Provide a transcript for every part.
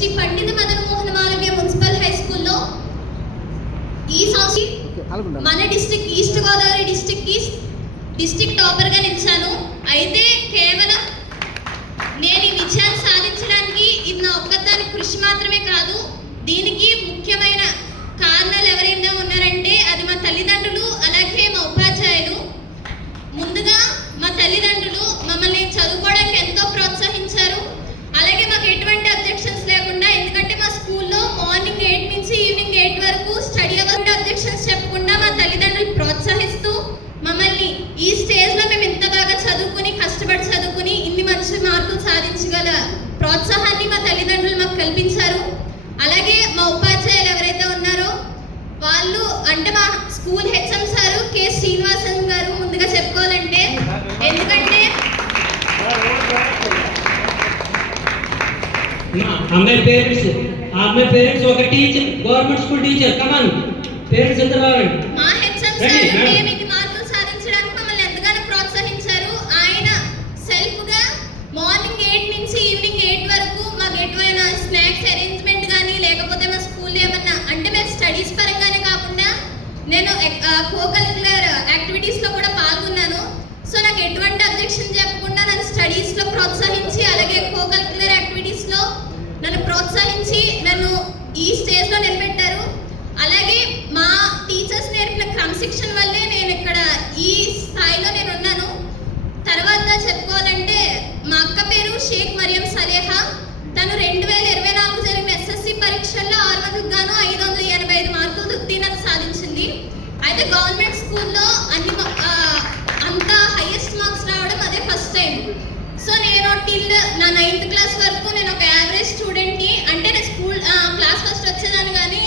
శ్రీ పండిత Madan Mohan Malaviya municipal high స్కూల్లో ఈ సంవత్సరం మన డిస్ట్రిక్ట్ ఈస్ట్ గోదావరి డిస్ట్రిక్ట్ టాపర్గా నిలిచాను. అయితే కేవలం నేను ఈ విజయాన్ని సాధించడానికి ఇది నా ఒక్కదాని కృషి మాత్రమే కాదు. దీనికి ముఖ్యమైన కారణాలు ఎవరైనా ఉన్నారంటే అది మా తల్లిదండ్రులు, అలాగే మా ఉపాధ్యాయులు. ముందుగా మా తల్లిదండ్రులు మమ్మల్ని చదువుకోవడానికి ఎంతో ప్రోత్సహించారు. అలాగే మాకు ఎటువంటి అబ్జెక్షన్స్ లేకుండా, ఎందుకంటే మా స్కూల్లో మార్నింగ్ 8 నుంచి ఈవినింగ్ 8 వరకు స్టడీ అవర్, అబ్జెక్షన్స్ చెప్పకుండా మా తల్లిదండ్రులు ప్రోత్సహిస్తూ మమ్మల్ని ఈ స్టేజ్లో మేము ఇంత బాగా చదువుకుని కష్టపడి చదువుకుని ఇన్ని మంచి మార్కులు సాధించగల ప్రోత్సాహాన్ని మా తల్లిదండ్రులు మాకు కల్పించారు. అలాగే మా ఉపాధ్యాయులు ఎవరైతే ఉన్నారో వాళ్ళు, అంటే మా school HM sir K Srinivasan గారు ముందుగా చెప్పుకోవాలంటే, ఎందుకంటే అమ్మాయి పేరెంట్స్ ఒక టీచర్, గవర్నమెంట్ స్కూల్ టీచర్. కమాన్ పేరెంట్స్ ఎంత రావాలి. మా హెచ్ఎం సార్ మేము ఇది మార్కులు సాధించడానికి మమ్మల్ని ఎంతగానో ప్రోత్సహించారు. ఆయన సెల్ఫ్ గా మార్నింగ్ 8 నుంచి ఈవినింగ్ 8 వరకు మాకు ఎటువంటి స్నాక్స్ అరేంజ్మెంట్ కానీ, లేకపోతే మా స్కూల్ ఏమన్నా, అంటే మేము స్టడీస్ పరంగానే కాకుండా నేను కో కరిక్యులర్ యాక్టివిటీస్ లో కూడా పాల్గొన్నాను. సో నాకు ఎటువంటి అబ్జెక్షన్ చెప్పకుండా నన్ను స్టడీస్ లో ప్రోత్సహించి, అలాగే కో కరిక్యులర్ యాక్టివిటీస్ లో నన్ను ప్రోత్సహించి నన్ను ఈ స్టేజ్ లో నిలబెట్టారు. అలాగే మా టీచర్స్ నేర్పిన క్రమశిక్షణ వల్లే నేను ఇక్కడ ఈ స్థాయిలో నేను ఉన్నాను. తర్వాత చెప్పుకోవాలంటే మా అక్క పేరు షేక్ మరియం సలేహా. తను 2024 జరిగిన ఎస్ఎస్సి పరీక్షల్లో 600కు గాను 585 మార్కులు ఉత్తీర్ణత సాధించింది. అయితే గవర్నమెంట్ స్కూల్లో అంత హైయెస్ట్ మార్క్స్ రావడం అదే ఫస్ట్ టైం. సో నేను టిల్ నా 9th క్లాస్ వరకు నేను ఒక యావరేజ్ స్టూడెంట్ని, అంటే నేను స్కూల్ క్లాస్ ఫస్ట్ వచ్చేదాన్ని, కానీ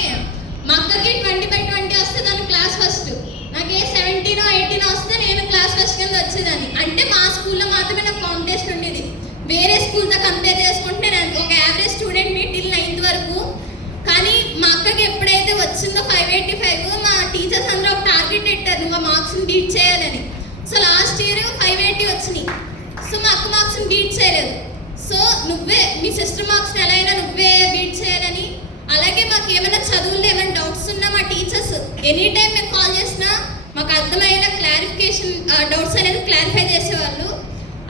మా అక్కకి 20/20 వస్తే దాని క్లాస్ ఫస్ట్, నాకు 17 or 18 వస్తే నేను క్లాస్ ఫస్ట్ కింద వచ్చేదాన్ని. అంటే మా స్కూల్లో మాత్రమే నాకు కాంపిటీషన్ ఉండేది. వేరే స్కూల్తో కంపేర్ చేసుకుంటే నేను ఒక యావరేజ్ స్టూడెంట్ని టిల్ 9th వరకు. కానీ మా అక్కకి ఎప్పుడైతే వచ్చిందో 585, మా టీచర్స్ అందరూ ఒక టార్గెట్ పెట్టారు, నువ్వు ఆ మార్క్స్ని బీట్ చేయాలని. సో లాస్ట్ ఇయర్ 580 వచ్చినాయి. సో మా అక్క మార్క్స్ని బీట్ చేయలేదు. సో నువ్వే మీ సిస్టర్ మార్క్స్ని ఎలా అయినా నువ్వే బీట్ చేయాలని. అలాగే మాకు ఏమైనా చదువుల్లో ఏమైనా డౌట్స్ ఉన్నా మా టీచర్స్ ఎనీ టైం మేము కాల్ చేసినా మాకు అర్థమయ్యేలా క్లారిఫికేషన్ డౌట్స్ అనేది క్లారిఫై చేసేవాళ్ళు.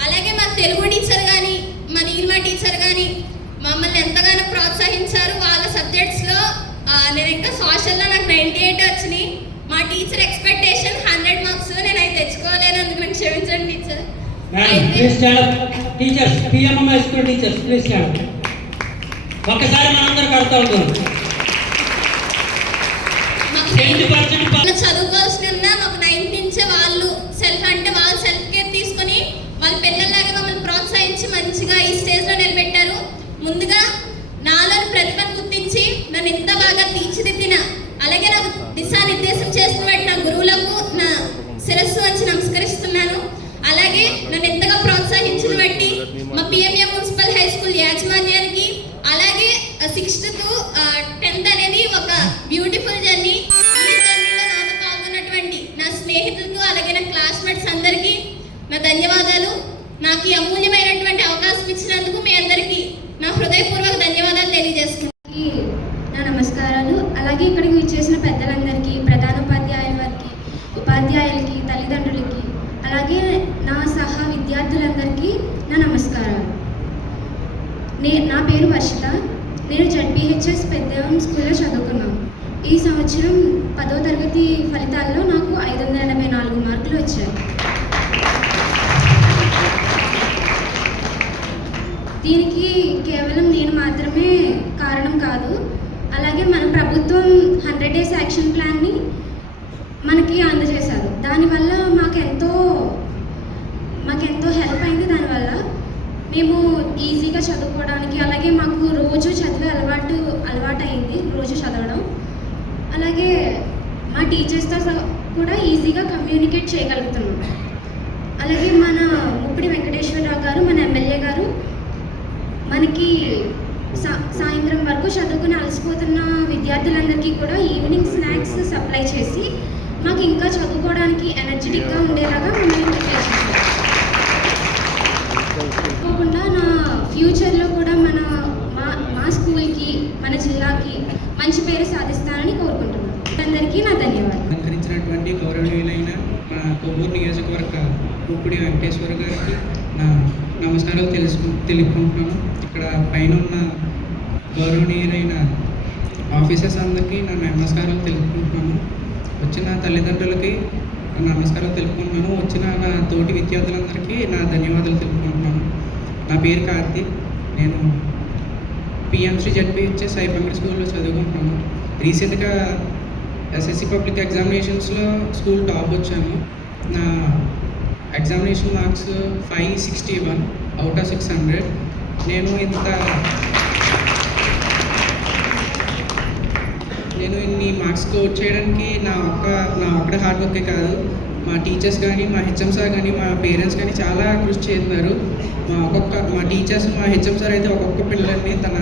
అలాగే మా తెలుగు టీచర్ కానీ, మా నీలిమా టీచర్ కానీ మమ్మల్ని ఎంతగానో ప్రోత్సహించారు. వాళ్ళ సబ్జెక్ట్స్లో నేను ఇంకా సోషల్లో నాకు 98 వచ్చినాయి. మా టీచర్ ఎక్స్పెక్టేషన్ 100 మార్క్స్, నేను అవి తెచ్చుకోలేను, అందుకు నేను క్షమించండి టీచర్. ఒకసారి మనందరూ కడతాం. చదువుకోవాల్సిన మాకు 9th నుంచే వాళ్ళు సెల్ఫ్ కేర్ తీసుకొని వాళ్ళ పిల్లల్లాగా మమ్మల్ని ప్రోత్సహించి మంచిగా ఈ స్టేజ్లో నిలబెట్టారు. ముందుగా నాలోని ప్రతిభను గుర్తించి నన్ను ఎంత బాగా తీర్చిదిద్దిన, అలాగే నాకు దిశానిర్దేశం చేసిన నా గురువులకు నా శిరస్సు వచ్చి నమస్కరిస్తున్నాను. అలాగే నన్ను ఎంతగా ప్రోత్సహించిన బట్టి మా పిఎంఏ మున్సిపల్ హై స్కూల్ యాజమాన్యానికి, అలాగే 6th to 10th అనేది ఒక బ్యూటిఫుల్ జర్నీ. ఈ జర్నీలో నాతో పాల్గొన్నటువంటి నా స్నేహితులతో, అలాగే నా క్లాస్మేట్స్ అందరికీ నా ధన్యవాదాలు. నాకు ఈ అమూల్యమైనటువంటి అవకాశం ఇచ్చినందుకు మీ అందరికీ నా హృదయపూర్వక ధన్యవాదాలు తెలియజేస్తున్నాను. నా నమస్కారాలు. అలాగే ఇక్కడికి విచ్చేసిన పెద్దలందరికీ, ప్రధానోపాధ్యాయుల వారికి, ఉపాధ్యాయులకి, తల్లిదండ్రులకి, అలాగే నా సహా విద్యార్థులందరికీ నా నమస్కారాలు. నా పేరు వర్షిత. నేను జడ్పీహెచ్ఎస్ పెద్దవం స్కూల్లో చదువుకున్నాను. ఈ సంవత్సరం 10వ తరగతి ఫలితాల్లో నాకు 584 మార్కులు వచ్చాయి. దీనికి కేవలం నేను మాత్రమే కారణం కాదు. అలాగే మన ప్రభుత్వం 100 days యాక్షన్ ప్లాన్ని మనకి అందజేశారు. దానివల్ల మాకెంతో హెల్ప్ అయింది. దానివల్ల మేము ఈజీగా చదువుకోవడానికి, అలాగే మాకు రోజు చదివే అలవాటు అయింది, రోజు చదవడం. అలాగే మా టీచర్స్తో కూడా ఈజీగా కమ్యూనికేట్ చేయగలుగుతున్నాం. అలాగే మన ముప్పిడి వెంకటేశ్వరరావు గారు, మన ఎమ్మెల్యే గారు మనకి సాయంత్రం వరకు చదువుకుని అలసిపోతున్న విద్యార్థులందరికీ కూడా ఈవినింగ్ స్నాక్స్ సప్లై చేసి మాకు ఇంకా చదువుకోవడానికి ఎనర్జెటిక్గా ఉండేలాగా మమ్మల్ని ప్రిపేర్ చేశారు. కాకుండా నా ఫ్యూచర్లో కూడా మా స్కూల్కి మంచి పేరు సాధిస్తానని కోరుకుంటున్నాను. అందరికీ నా ధన్యవాదాలు. అలంకరించినటువంటి గౌరవనీయులైన మా కొవ్వూరు నియోజకవర్గ ముప్పుడి వెంకటేశ్వర గారికి నా నమస్కారాలు తెలుపుకుంటున్నాను. ఇక్కడ పైన ఉన్న గౌరవనీయులైన ఆఫీసర్స్ అందరికీ నా నమస్కారాలు తెలుపుకుంటున్నాను. వచ్చిన తల్లిదండ్రులకి నా నమస్కారాలు తెలుపుకుంటున్నాను. వచ్చిన నా తోటి విద్యార్థులందరికీ నా ధన్యవాదాలు తెలుపుకుంటున్నాను. నా పేరు కార్తీక్. నేను పిఎంశ్రీ జడ్పిహెచ్ఎస్ ఐపంగడి స్కూల్లో చదువుకుంటున్నాను. రీసెంట్గా ఎస్ఎస్సి పబ్లిక్ ఎగ్జామినేషన్స్లో స్కూల్ టాప్ వచ్చాను. నా ఎగ్జామినేషన్ మార్క్స్ 561 అవుట్ ఆఫ్ 600. నేను ఇన్ని మార్క్స్ స్కోర్ చేయడానికి నా ఒక్కడే హార్డ్ వర్కే కాదు, మా టీచర్స్ కానీ, మా హెచ్ఎం సార్ కానీ, మా పేరెంట్స్ కానీ చాలా కృషి చేస్తున్నారు. మా టీచర్స్, మా హెచ్ఎం సార్ అయితే ఒక్కొక్క పిల్లల్ని తన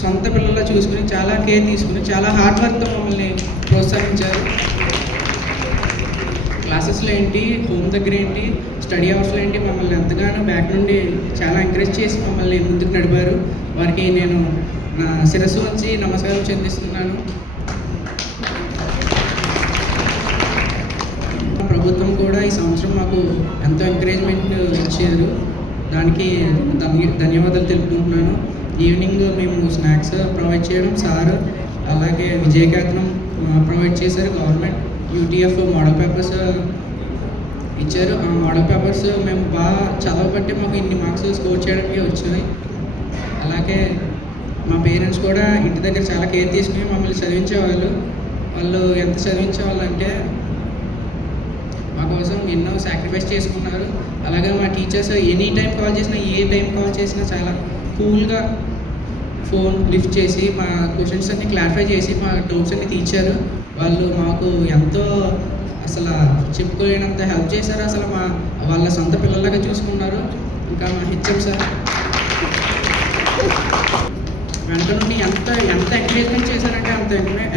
సొంత పిల్లల్లా చూసుకుని చాలా కేర్ తీసుకుని చాలా హార్డ్ వర్క్తో మమ్మల్ని ప్రోత్సహించారు. క్లాసెస్లో ఏంటి, హోమ్ దగ్గర ఏంటి, స్టడీ అవర్స్లో ఏంటి, మమ్మల్ని ఎంతగానో బ్యాక్ నుండి చాలా ఎంకరేజ్ చేసి మమ్మల్ని ముందుకు నడిపారు. వారికి నేను నా శిరస్సు వచ్చి నమస్కారం చెందిస్తున్నాను. ప్రభుత్వం కూడా ఈ సంవత్సరం మాకు ఎంతో ఎంకరేజ్మెంట్ ఇచ్చారు. దానికి ధన్యవాదాలు తెలుపుకుంటున్నాను. ఈవినింగ్ మేము స్నాక్స్ ప్రొవైడ్ చేయడం సార్, అలాగే విజయకేతనం ప్రొవైడ్ చేశారు. గవర్నమెంట్ యూటీఎఫ్ మోడల్ పేపర్స్ ఇచ్చారు. ఆ మోడల్ పేపర్స్ మేము బాగా చదవబట్టి మాకు ఇన్ని మార్క్స్ స్కోర్ చేయడానికి వచ్చాయి. అలాగే మా పేరెంట్స్ కూడా ఇంటి దగ్గర చాలా కేర్ తీసుకుని మమ్మల్ని చదివించేవాళ్ళు. వాళ్ళు ఎంత చదివించేవాళ్ళు అంటే మా కోసం ఎన్నో సాక్రిఫైస్ చేసుకున్నారు. అలాగే మా టీచర్స్ ఎనీ టైం కాల్ చేసినా, ఏ టైం కాల్ చేసినా చాలా కూల్గా ఫోన్ లిఫ్ట్ చేసి మా క్వశ్చన్స్ అన్ని క్లారిఫై చేసి మా డౌట్స్ అన్ని తీర్చారు. వాళ్ళు మాకు ఎంతో అసలు చెప్పుకోలేనంత హెల్ప్ చేశారు. అసలు వాళ్ళ సొంత పిల్లలాగా చూసుకున్నారు. ఇంకా మా హెచ్ఎం సార్ వెంట నుండి ఎంత ఎంకరేజ్మెంట్ చేశారంటే అంత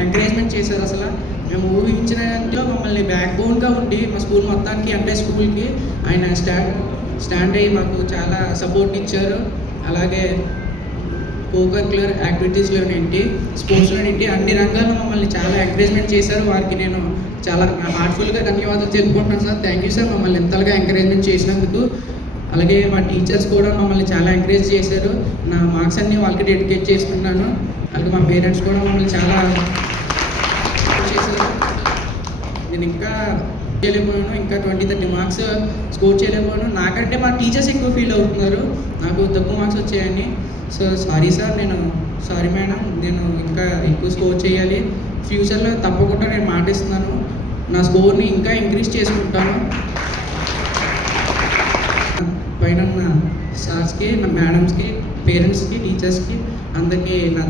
ఎంకరేజ్మెంట్ చేశారు. అసలు మేము ఊహించినట్లో మమ్మల్ని బ్యాక్ బోన్గా ఉండి మా స్కూల్ మొత్తానికి అంటే స్కూల్కి ఆయన స్టాండ్ అయ్యి మాకు చాలా సపోర్ట్ ఇచ్చారు. అలాగే కోకరిక్యులర్ యాక్టివిటీస్లోనేంటి, స్పోర్ట్స్లోనేంటి, అన్ని రంగాల్లో మమ్మల్ని చాలా ఎంకరేజ్మెంట్ చేశారు. వారికి నేను చాలా హార్ట్ఫుల్గా ధన్యవాదాలు తెలుపుకుంటున్నాను సార్. థ్యాంక్ యూ సార్ మమ్మల్ని ఎంతగా ఎంకరేజ్మెంట్ చేసినందుకు. అలాగే మా టీచర్స్ కూడా మమ్మల్ని చాలా ఎంకరేజ్ చేశారు. నా మార్క్స్ అన్నీ వాళ్ళకి డెడికేట్ చేసుకున్నాను. అలాగే మా పేరెంట్స్ కూడా మమ్మల్ని చాలా చేశారు. నేను ఇంకా చేయలేకపోయాను, ఇంకా 20-30 మార్క్స్ స్కోర్ చేయలేకపోయాను. నాకంటే మా టీచర్స్ ఎక్కువ ఫీల్ అవుతున్నారు నాకు తక్కువ మార్క్స్ వచ్చాయని. So sorry sir, sorry madam, నేను ఇంకా ఎక్కువ స్కోర్ చేయాలి. ఫ్యూచర్లో తప్పకుండా నేను మాటిస్తున్నాను, నా స్కోర్ని ఇంకా ఇంక్రీజ్ చేసుకుంటాను. పైన సార్స్కి, నా మేడమ్స్కి, పేరెంట్స్కి, టీచర్స్కి అందరికీ నా